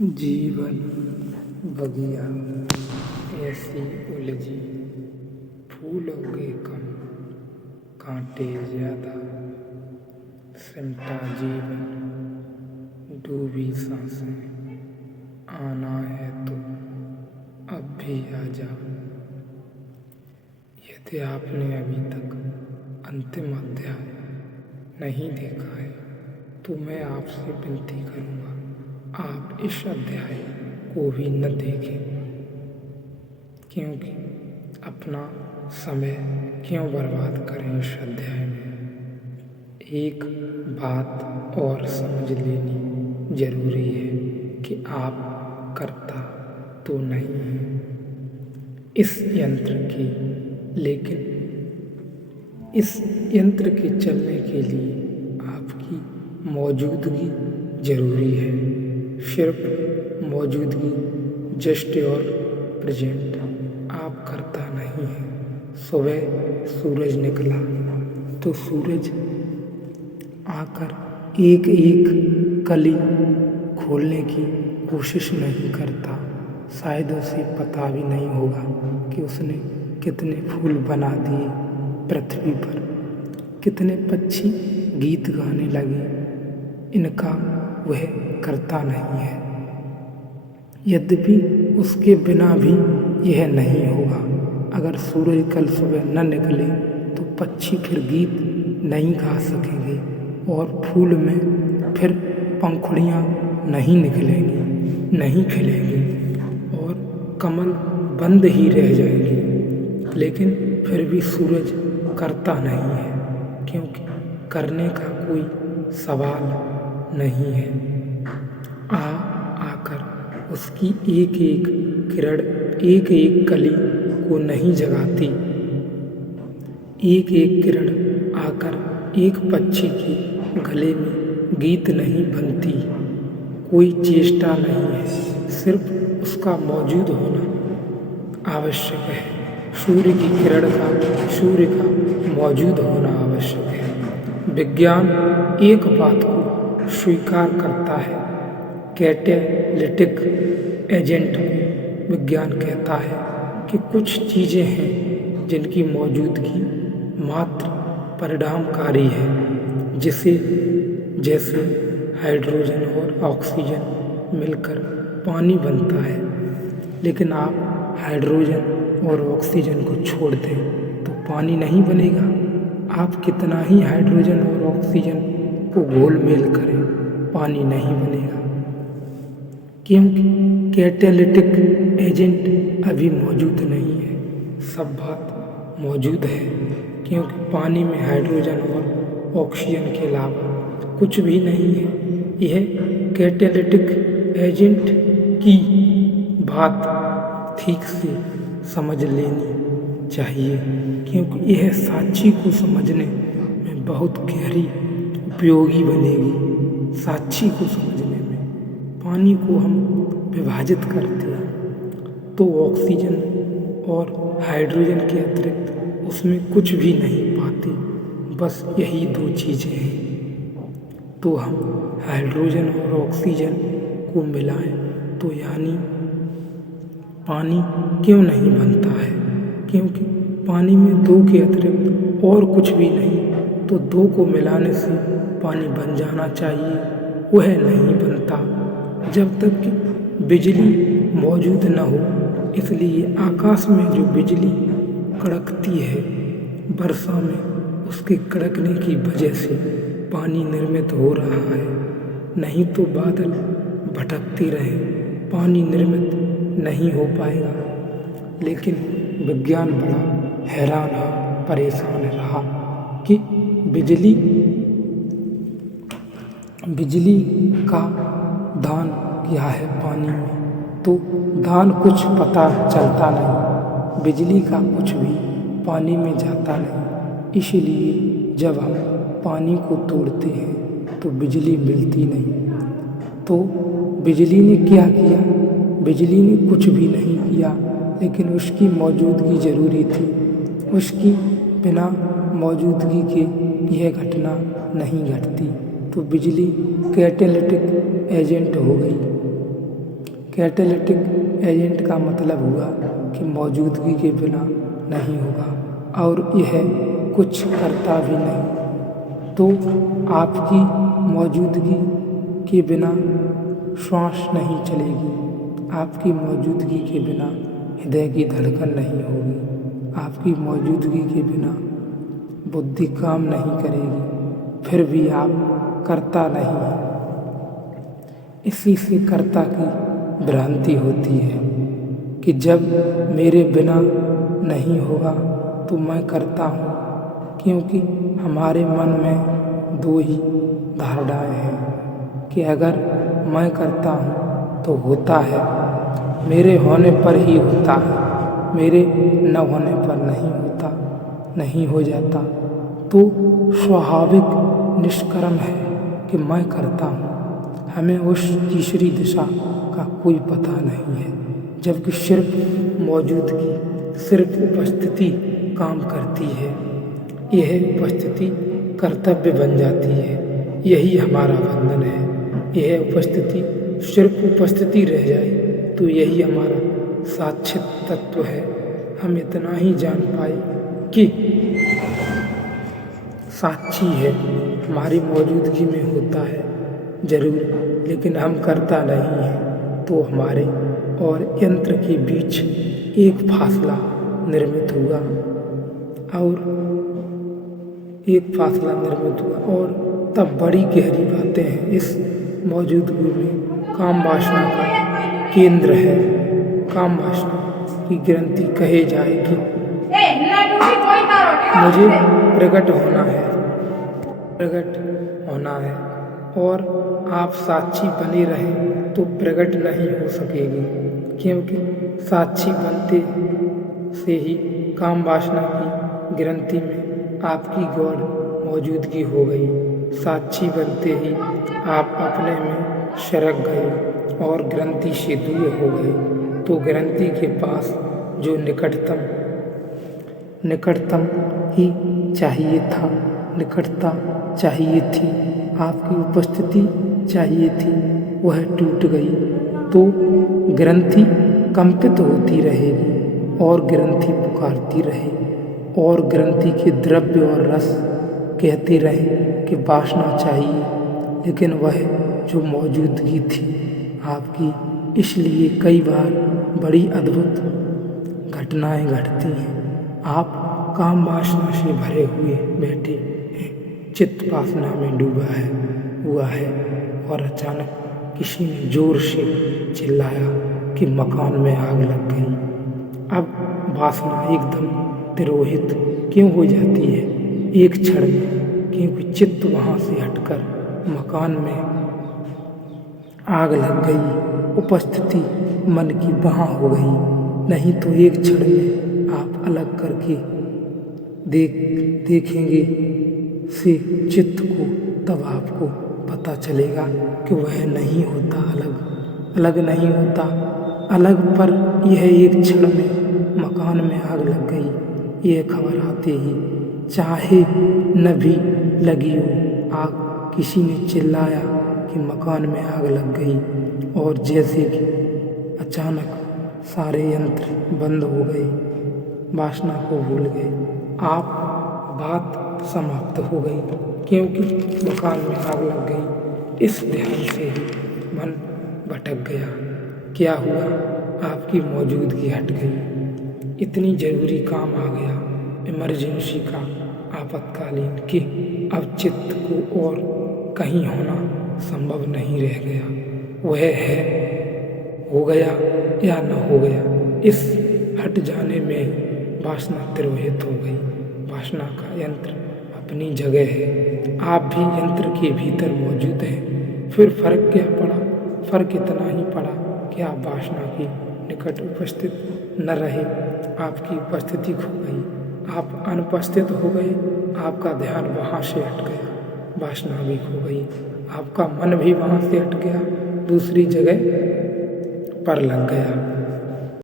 जीवन बगिया ऐसी उलझी, फूल उगे कम, कांटे ज्यादा, सिमटा जीवन, डूबी सांसें, आना है तो अब भी आ जा। यदि आपने अभी तक अंतिम अध्याय नहीं देखा है तो मैं आपसे विनती करूंगा आप इस अध्याय को भी न देखें, क्योंकि अपना समय क्यों बर्बाद करें इस अध्याय में। एक बात और समझ लेनी जरूरी है कि आप करता तो नहीं हैं इस यंत्र की, लेकिन इस यंत्र के चलने के लिए आपकी मौजूदगी जरूरी है। सिर्फ मौजूदगी, जस्ट और प्रेजेंट। आप करता नहीं है। सुबह सूरज निकला तो सूरज आकर एक एक कली खोलने की कोशिश नहीं करता। शायद उसे पता भी नहीं होगा कि उसने कितने फूल बना दिए पृथ्वी पर, कितने पक्षी गीत गाने लगे। इनका वह करता नहीं है। यद्यपि उसके बिना भी यह नहीं होगा। अगर सूरज कल सुबह न निकले तो पक्षी फिर गीत नहीं गा सकेंगे और फूल में फिर पंखुड़ियाँ नहीं निकलेंगी, नहीं खिलेंगी और कमल बंद ही रह जाएंगे। लेकिन फिर भी सूरज करता नहीं है, क्योंकि करने का कोई सवाल नहीं है। आकर उसकी एक एक किरण एक एक कली को नहीं जगाती। एक एक किरण आकर एक पक्षी के गले में गीत नहीं बनती। कोई चेष्टा नहीं है, सिर्फ उसका मौजूद होना आवश्यक है। सूर्य की किरण का, सूर्य का मौजूद होना आवश्यक है। विज्ञान एक बात को स्वीकार करता है, कैटेलिटिक एजेंट को विज्ञान कहता है कि कुछ चीज़ें हैं जिनकी मौजूदगी मात्र परिणामकारी है, जैसे हाइड्रोजन और ऑक्सीजन मिलकर पानी बनता है। लेकिन आप हाइड्रोजन और ऑक्सीजन को छोड़ दें तो पानी नहीं बनेगा। आप कितना ही हाइड्रोजन और ऑक्सीजन को घोल मेल करें, पानी नहीं बनेगा, क्योंकि कैटेलिटिक एजेंट अभी मौजूद नहीं है। सब बात मौजूद है, क्योंकि पानी में हाइड्रोजन और ऑक्सीजन के अलावा कुछ भी नहीं है। यह कैटेलिटिक एजेंट की बात ठीक से समझ लेनी चाहिए, क्योंकि यह साक्षी को समझने में बहुत गहरी उपयोगी बनेगी। साक्षी को समझने में पानी को हम विभाजित करते हैं तो ऑक्सीजन और हाइड्रोजन के अतिरिक्त उसमें कुछ भी नहीं पाते, बस यही दो चीज़ें हैं। तो हम हाइड्रोजन और ऑक्सीजन को मिलाएं तो यानी पानी क्यों नहीं बनता है, क्योंकि पानी में दो के अतिरिक्त और कुछ भी नहीं। तो दो को मिलाने से पानी बन जाना चाहिए, वह नहीं बनता जब तक कि बिजली मौजूद न हो। इसलिए आकाश में जो बिजली कड़कती है वर्षा में, उसके कड़कने की वजह से पानी निर्मित हो रहा है। नहीं तो बादल भटकते रहे, पानी निर्मित नहीं हो पाएगा। लेकिन विज्ञान बड़ा हैरान और परेशान रहा कि बिजली का दान क्या है पानी में, तो दान कुछ पता चलता नहीं। बिजली का कुछ भी पानी में जाता नहीं। इसलिए जब हम पानी को तोड़ते हैं तो बिजली मिलती नहीं। तो बिजली ने क्या किया? बिजली ने कुछ भी नहीं किया, लेकिन उसकी मौजूदगी ज़रूरी थी। उसकी बिना मौजूदगी के यह घटना नहीं घटती। तो बिजली कैटेलिटिक एजेंट हो गई। कैटेलिटिक एजेंट का मतलब हुआ कि मौजूदगी के बिना नहीं होगा और यह कुछ करता भी नहीं। तो आपकी मौजूदगी के बिना श्वास नहीं चलेगी, आपकी मौजूदगी के बिना हृदय की धड़कन नहीं होगी, आपकी मौजूदगी के बिना बुद्धि काम नहीं करेगी, फिर भी आप करता नहीं हैं। इसी से कर्ता की भ्रांति होती है कि जब मेरे बिना नहीं होगा तो मैं करता हूँ, क्योंकि हमारे मन में दो ही धारणाएं हैं कि अगर मैं करता हूँ तो होता है, मेरे होने पर ही होता है, मेरे न होने पर नहीं होता, नहीं हो जाता। तो स्वाभाविक निष्कर्म है कि मैं करता हूँ, हमें उस तीसरी दिशा का कोई पता नहीं है, जबकि सिर्फ मौजूदगी, सिर्फ उपस्थिति काम करती है। यह उपस्थिति कर्तव्य बन जाती है, यही हमारा बंधन है। यह उपस्थिति सिर्फ उपस्थिति रह जाए तो यही हमारा साक्षित तत्व है। हम इतना ही जान पाए कि साक्षी है, हमारी मौजूदगी में होता है जरूर, लेकिन हम करता नहीं हैं। तो हमारे और यंत्र के बीच एक फासला निर्मित हुआ और तब बड़ी गहरी बातें हैं। इस मौजूदगी में काम वासना का केंद्र है। काम वासना की ग्रंथि कहे जाए कि मुझे प्रकट होना है और आप साक्षी बने रहें तो प्रकट नहीं हो सकेगी, क्योंकि साक्षी बनते से ही काम वासना की ग्रंथि में आपकी गौण मौजूदगी हो गई। साक्षी बनते ही आप अपने में सरक गए और ग्रंथि से दूर हो गए। तो ग्रंथि के पास जो निकटतम ही चाहिए था, निकटता चाहिए थी, आपकी उपस्थिति चाहिए थी, वह टूट गई। तो ग्रंथि कंपित होती रहेगी और ग्रंथि पुकारती रहे और ग्रंथि के द्रव्य और रस कहते रहे कि वासना चाहिए, लेकिन वह जो मौजूदगी थी आपकी। इसलिए कई बार बड़ी अद्भुत घटनाएं घटती हैं। आप काम वासना से भरे हुए बैठे हैं, चित्त वासना में डूबा हुआ है और अचानक किसी ने जोर से चिल्लाया कि मकान में आग लग गई। अब वासना एकदम तिरोहित क्यों हो जाती है? एक क्षण में, क्योंकि चित्त वहाँ से हटकर मकान में आग लग गई, उपस्थिति मन की वहाँ हो गई। नहीं तो एक क्षण में आप अलग करके देखेंगे से चित्त को, तब आपको पता चलेगा कि वह नहीं होता अलग नहीं होता अलग, पर यह एक क्षण में मकान में आग लग गई। यह खबर आते ही, चाहे न भी लगी हो आग, किसी ने चिल्लाया कि मकान में आग लग गई और जैसे कि अचानक सारे यंत्र बंद हो गए, वासना को भूल गए। आप बात समाप्त हो गई, क्योंकि मकान में आग लग गई। इस ध्यान से ही मन भटक गया। क्या हुआ? आपकी मौजूदगी हट गई। इतनी जरूरी काम आ गया, इमरजेंसी का, आपातकालीन, कि अब चित्त को और कहीं होना संभव नहीं रह गया। वह है, हो गया या न हो गया, इस हट जाने में ही वासना तिरोहित हो गई। वासना का यंत्र अपनी जगह है, आप भी यंत्र के भीतर मौजूद हैं। फिर फर्क क्या पड़ा? फर्क इतना ही पड़ा कि आप वासना की निकट उपस्थित न रहे, आपकी उपस्थिति खो गई, आप अनुपस्थित हो गए, आपका ध्यान वहाँ से हट गया, वासना भी खो गई, आपका मन भी वहाँ से हट गया, दूसरी जगह पर लग गया।